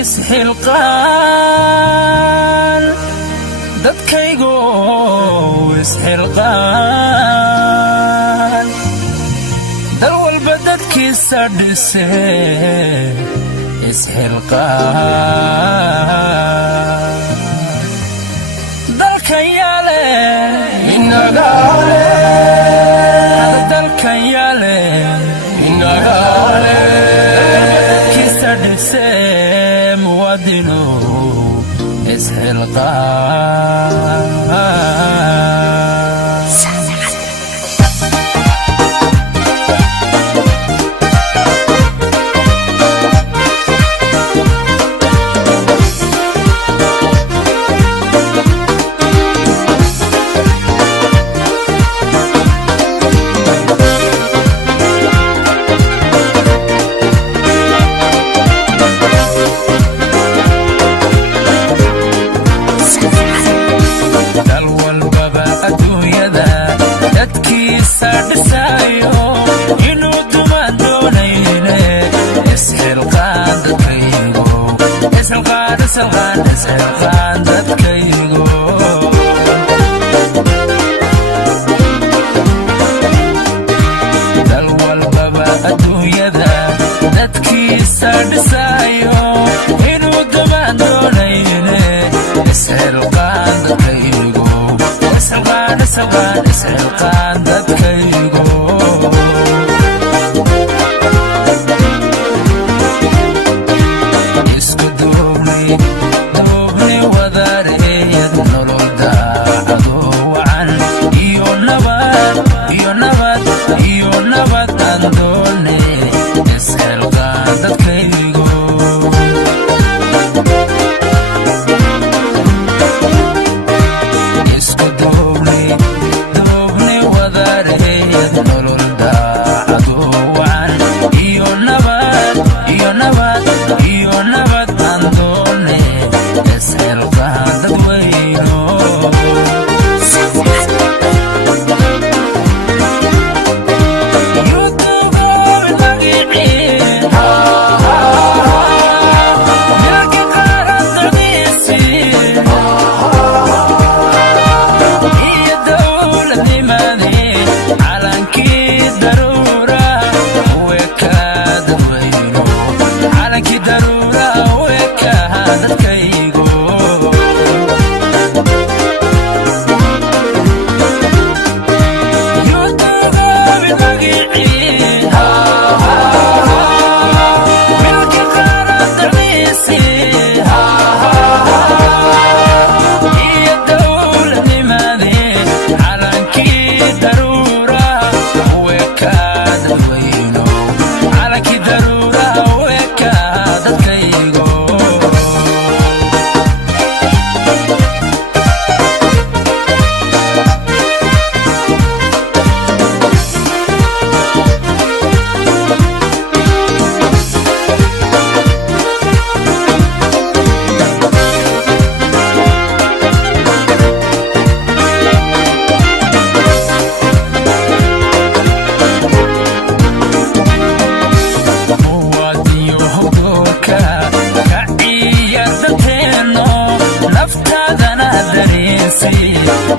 isxilqaan dadkaygo isxilqaan dal walba dadkiisa dhise isxilqaan dalkan yaale inagaale dalkan yaale inagaale dadkiisa dhise muwaadino isxilqaan isxilqaan dadkaygo dal walbaba adduunyada dadkiisa dhisaayo inuu dumaan doonayne isxilqaan dadkaygo isxilqaan dadkaygo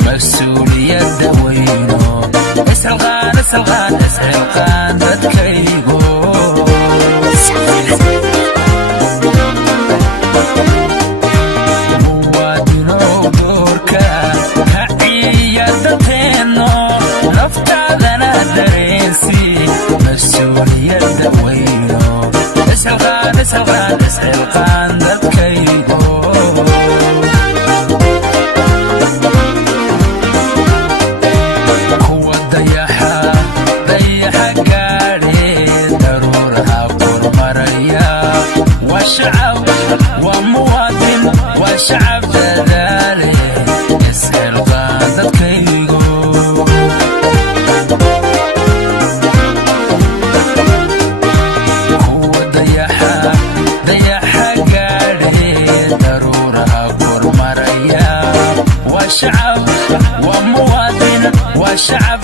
مسؤولية وينو اسحلقان dadkaygo muwaadino doorka ka ciyaarteeno naftaadana dareensi mas'uuliyadda weyno isxilqaan dadkaygo شعب ومواطن وشعب ذلك اسحلقان dadkaygo kuwa dayaxa gaadhe daruuraha kormaraya waa shacab ومواطن وشعب